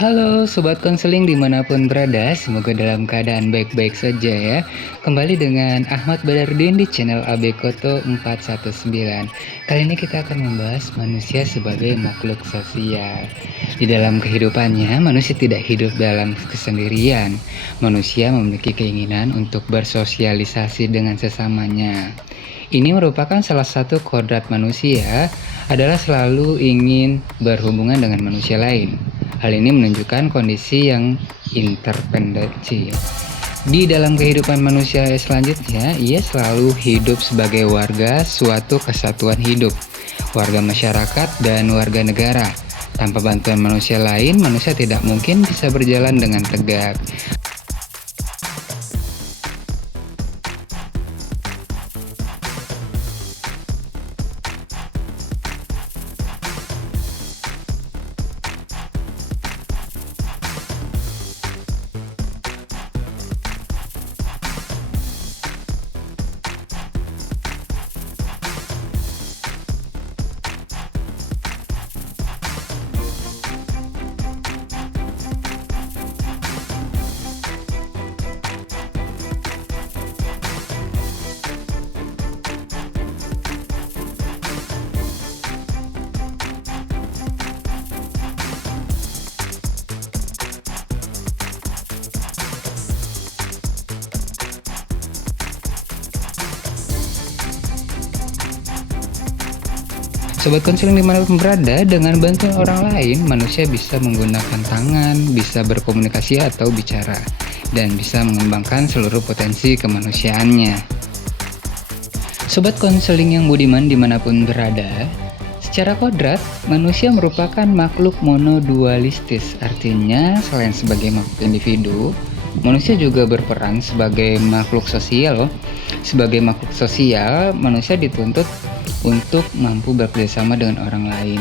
Halo Sobat Konseling dimanapun berada, semoga dalam keadaan baik-baik saja ya. Kembali dengan Ahmad Badardin di channel AB Koto 419. Kali ini kita akan membahas manusia sebagai makhluk sosial. Di dalam kehidupannya, manusia tidak hidup dalam kesendirian. Manusia memiliki keinginan untuk bersosialisasi dengan sesamanya. Ini merupakan salah satu kodrat manusia adalah selalu ingin berhubungan dengan manusia lain. Hal ini menunjukkan kondisi yang interdependensi. Di dalam kehidupan manusia selanjutnya, ia selalu hidup sebagai warga suatu kesatuan hidup, warga masyarakat dan warga negara. Tanpa bantuan manusia lain, manusia tidak mungkin bisa berjalan dengan tegak. Sobat konseling dimanapun berada, dengan bantuan orang lain, manusia bisa menggunakan tangan, bisa berkomunikasi atau bicara, dan bisa mengembangkan seluruh potensi kemanusiaannya. Sobat konseling yang budiman dimanapun berada, secara kodrat, manusia merupakan makhluk monodualistis, artinya selain sebagai makhluk individu, manusia juga berperan sebagai makhluk sosial. Sebagai makhluk sosial, manusia dituntut untuk mampu bekerjasama dengan orang lain,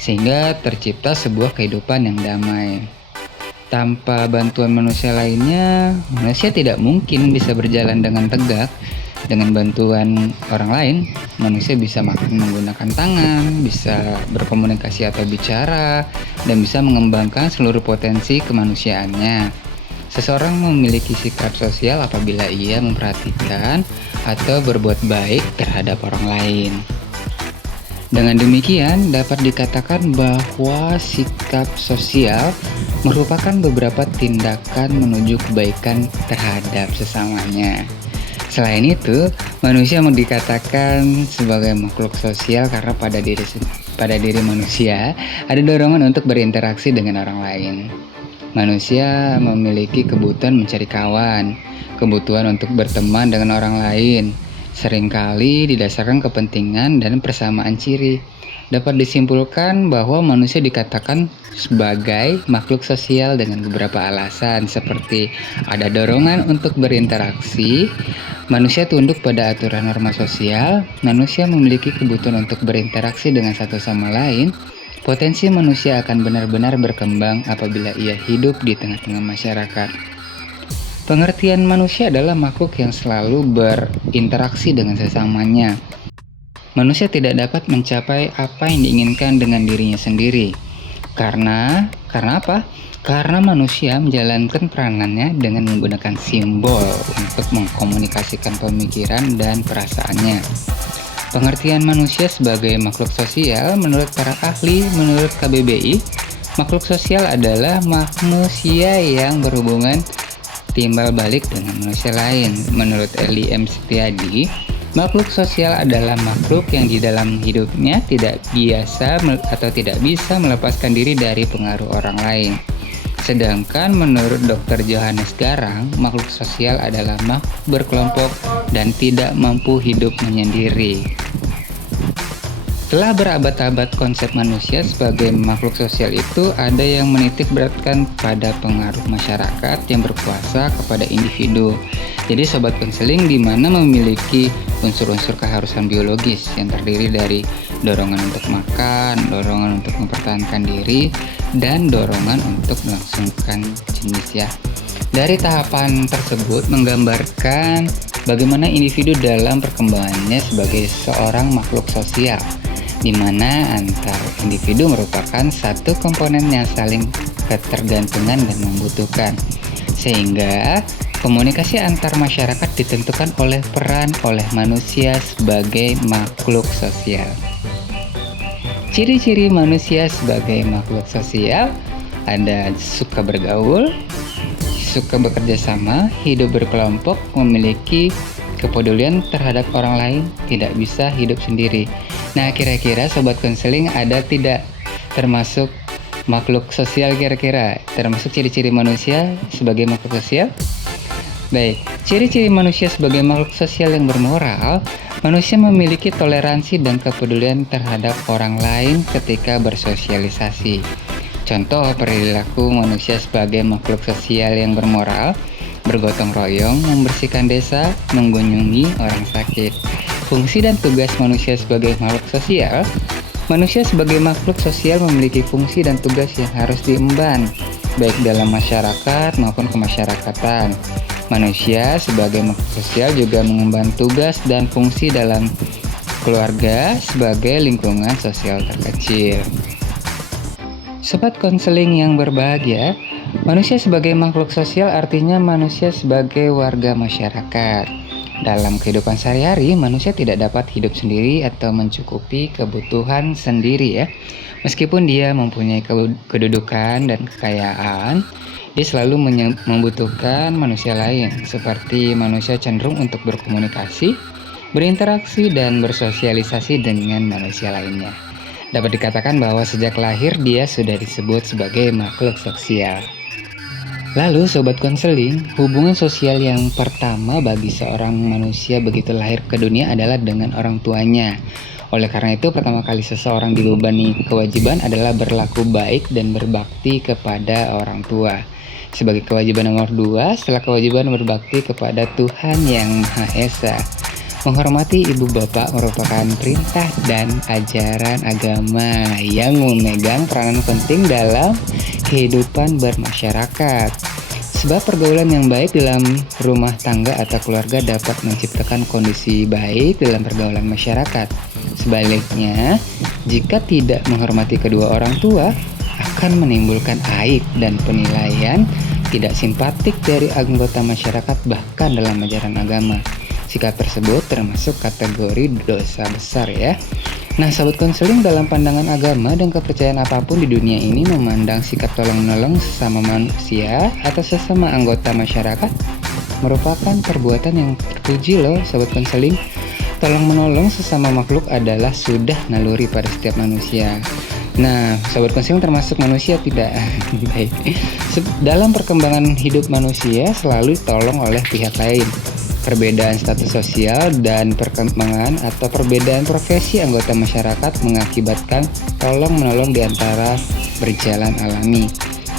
sehingga tercipta sebuah kehidupan yang damai. Tanpa bantuan manusia lainnya, manusia tidak mungkin bisa berjalan dengan tegak. Dengan bantuan orang lain, manusia bisa makan menggunakan tangan, bisa berkomunikasi atau bicara, dan bisa mengembangkan seluruh potensi kemanusiaannya. Seseorang memiliki sikap sosial apabila ia memperhatikan atau berbuat baik terhadap orang lain. Dengan demikian, dapat dikatakan bahwa sikap sosial merupakan beberapa tindakan menuju kebaikan terhadap sesamanya. Selain itu, manusia mau dikatakan sebagai makhluk sosial karena pada diri manusia ada dorongan untuk berinteraksi dengan orang lain. Manusia memiliki kebutuhan mencari kawan, kebutuhan untuk berteman dengan orang lain, seringkali didasarkan kepentingan dan persamaan ciri. Dapat disimpulkan bahwa manusia dikatakan sebagai makhluk sosial dengan beberapa alasan seperti ada dorongan untuk berinteraksi, manusia tunduk pada aturan norma sosial, manusia memiliki kebutuhan untuk berinteraksi dengan satu sama lain. Potensi manusia akan benar-benar berkembang apabila ia hidup di tengah-tengah masyarakat. Pengertian manusia adalah makhluk yang selalu berinteraksi dengan sesamanya. Manusia tidak dapat mencapai apa yang diinginkan dengan dirinya sendiri. Karena apa? Karena manusia menjalankan peranannya dengan menggunakan simbol untuk mengkomunikasikan pemikiran dan perasaannya. Pengertian manusia sebagai makhluk sosial menurut para ahli, menurut KBBI, makhluk sosial adalah manusia yang berhubungan timbal balik dengan manusia lain. Menurut Eli M. Setiadi, makhluk sosial adalah makhluk yang di dalam hidupnya tidak biasa atau tidak bisa melepaskan diri dari pengaruh orang lain. Sedangkan menurut Dr. Johannes Garang, makhluk sosial adalah makhluk berkelompok dan tidak mampu hidup menyendiri. Setelah berabad-abad konsep manusia sebagai makhluk sosial itu ada yang menitik beratkan pada pengaruh masyarakat yang berkuasa kepada individu. Jadi sobat konseling di mana memiliki unsur-unsur keharusan biologis yang terdiri dari dorongan untuk makan, dorongan untuk mempertahankan diri, dan dorongan untuk melangsungkan jenis ya. Dari tahapan tersebut menggambarkan bagaimana individu dalam perkembangannya sebagai seorang makhluk sosial. di mana antar individu merupakan satu komponen yang saling ketergantungan dan membutuhkan. Sehingga komunikasi antar masyarakat ditentukan oleh peran oleh manusia sebagai makhluk sosial. Ciri-ciri manusia sebagai makhluk sosial ada suka bergaul, suka bekerja sama, hidup berkelompok, memiliki kepedulian terhadap orang lain, tidak bisa hidup sendiri. Nah, kira-kira Sobat Konseling ada tidak termasuk makhluk sosial kira-kira? Termasuk ciri-ciri manusia sebagai makhluk sosial? Baik, ciri-ciri manusia sebagai makhluk sosial yang bermoral, manusia memiliki toleransi dan kepedulian terhadap orang lain ketika bersosialisasi. Contoh perilaku manusia sebagai makhluk sosial yang bermoral, bergotong royong, membersihkan desa, mengunjungi orang sakit. Fungsi dan tugas manusia sebagai makhluk sosial, manusia sebagai makhluk sosial memiliki fungsi dan tugas yang harus diemban, baik dalam masyarakat maupun kemasyarakatan. Manusia sebagai makhluk sosial juga mengemban tugas dan fungsi dalam keluarga sebagai lingkungan sosial terkecil. Sobat Konseling yang berbahagia, manusia sebagai makhluk sosial artinya manusia sebagai warga masyarakat. Dalam kehidupan sehari-hari, manusia tidak dapat hidup sendiri atau mencukupi kebutuhan sendiri ya. Meskipun dia mempunyai kedudukan dan kekayaan, dia selalu membutuhkan manusia lain. Seperti manusia cenderung untuk berkomunikasi, berinteraksi, dan bersosialisasi dengan manusia lainnya. Dapat dikatakan bahwa sejak lahir dia sudah disebut sebagai makhluk sosial. Lalu Sobat Konseling, hubungan sosial yang pertama bagi seorang manusia begitu lahir ke dunia adalah dengan orang tuanya. Oleh karena itu, pertama kali seseorang dibebani kewajiban adalah berlaku baik dan berbakti kepada orang tua. Sebagai kewajiban nomor 2, setelah kewajiban berbakti kepada Tuhan Yang Maha Esa. Menghormati ibu bapak merupakan perintah dan ajaran agama yang memegang peranan penting dalam kehidupan bermasyarakat. Sebab pergaulan yang baik dalam rumah tangga atau keluarga dapat menciptakan kondisi baik dalam pergaulan masyarakat. Sebaliknya, jika tidak menghormati kedua orang tua, akan menimbulkan aib dan penilaian tidak simpatik dari anggota masyarakat bahkan dalam ajaran agama. Sikap tersebut termasuk kategori dosa besar ya. Nah, Sobat Konseling, dalam pandangan agama dan kepercayaan apapun di dunia ini memandang sikap tolong-menolong sesama manusia atau sesama anggota masyarakat merupakan perbuatan yang terpuji loh Sobat Konseling. Tolong-menolong sesama makhluk adalah sudah naluri pada setiap manusia. Nah, Sobat Konseling termasuk manusia tidak? Baik. Dalam perkembangan hidup manusia selalu ditolong oleh pihak lain. Perbedaan status sosial dan perkembangan atau perbedaan profesi anggota masyarakat mengakibatkan tolong-menolong di antara berjalan alami.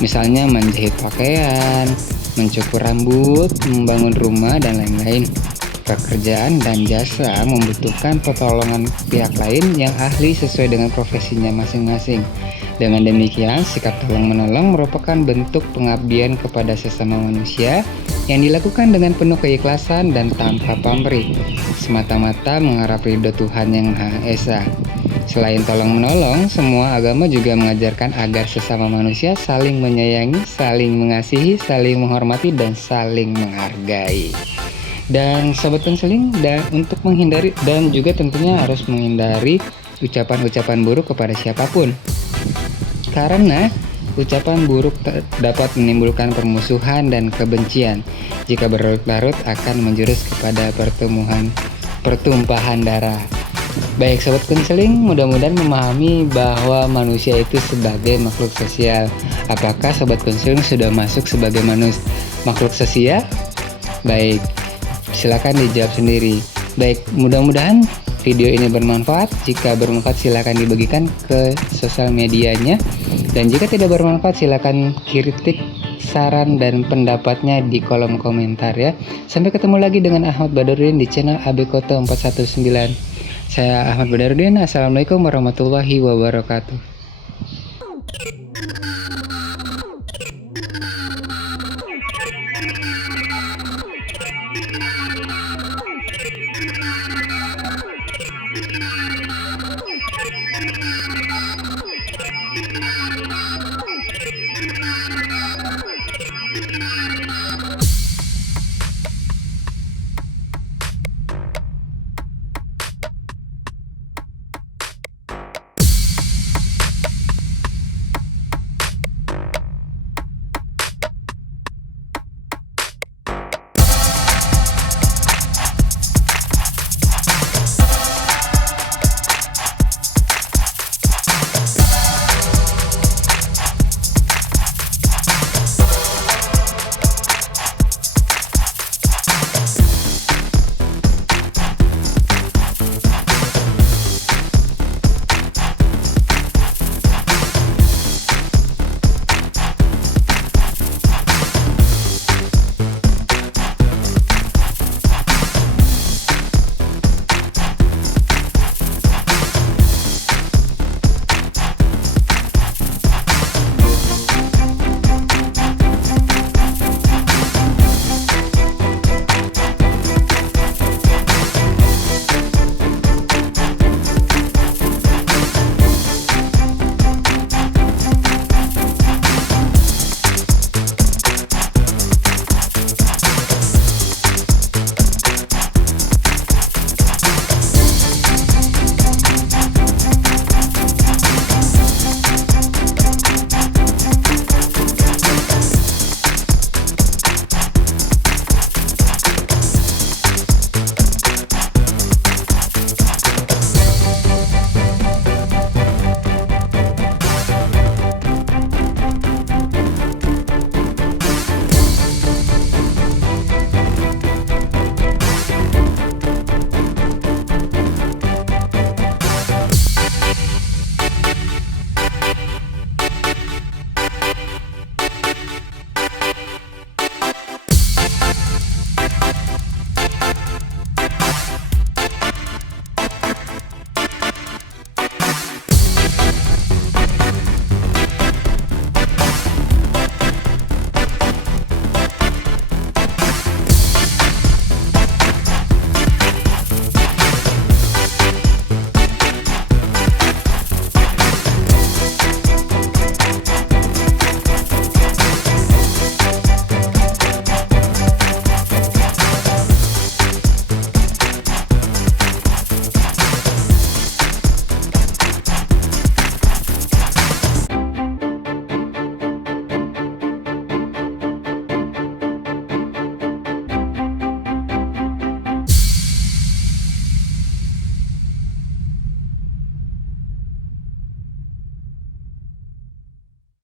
Misalnya menjahit pakaian, mencukur rambut, membangun rumah, dan lain-lain. Pekerjaan dan jasa membutuhkan pertolongan pihak lain yang ahli sesuai dengan profesinya masing-masing. Dengan demikian, sikap tolong-menolong merupakan bentuk pengabdian kepada sesama manusia yang dilakukan dengan penuh keikhlasan dan tanpa pamrih, semata-mata mengharap ridho Tuhan Yang Maha Esa. Selain tolong-menolong, semua agama juga mengajarkan agar sesama manusia saling menyayangi, saling mengasihi, saling menghormati, dan saling menghargai. Dan Sobat Konseling, dan untuk menghindari dan juga tentunya harus menghindari ucapan-ucapan buruk kepada siapapun. Karena ucapan buruk dapat menimbulkan permusuhan dan kebencian. Jika berlarut-larut akan menjurus kepada pertumpahan darah. Baik Sobat Konseling, mudah-mudahan memahami bahwa manusia itu sebagai makhluk sosial. Apakah Sobat Konseling sudah masuk sebagai makhluk sosial? Baik, silakan dijawab sendiri. Baik, mudah-mudahan video ini bermanfaat. Jika bermanfaat silakan dibagikan ke sosial medianya. Dan jika tidak bermanfaat silakan kritik, saran, dan pendapatnya di kolom komentar ya. Sampai ketemu lagi dengan Ahmad Badarudin di channel AB Koto 419. Saya Ahmad Badarudin. Assalamualaikum warahmatullahi wabarakatuh.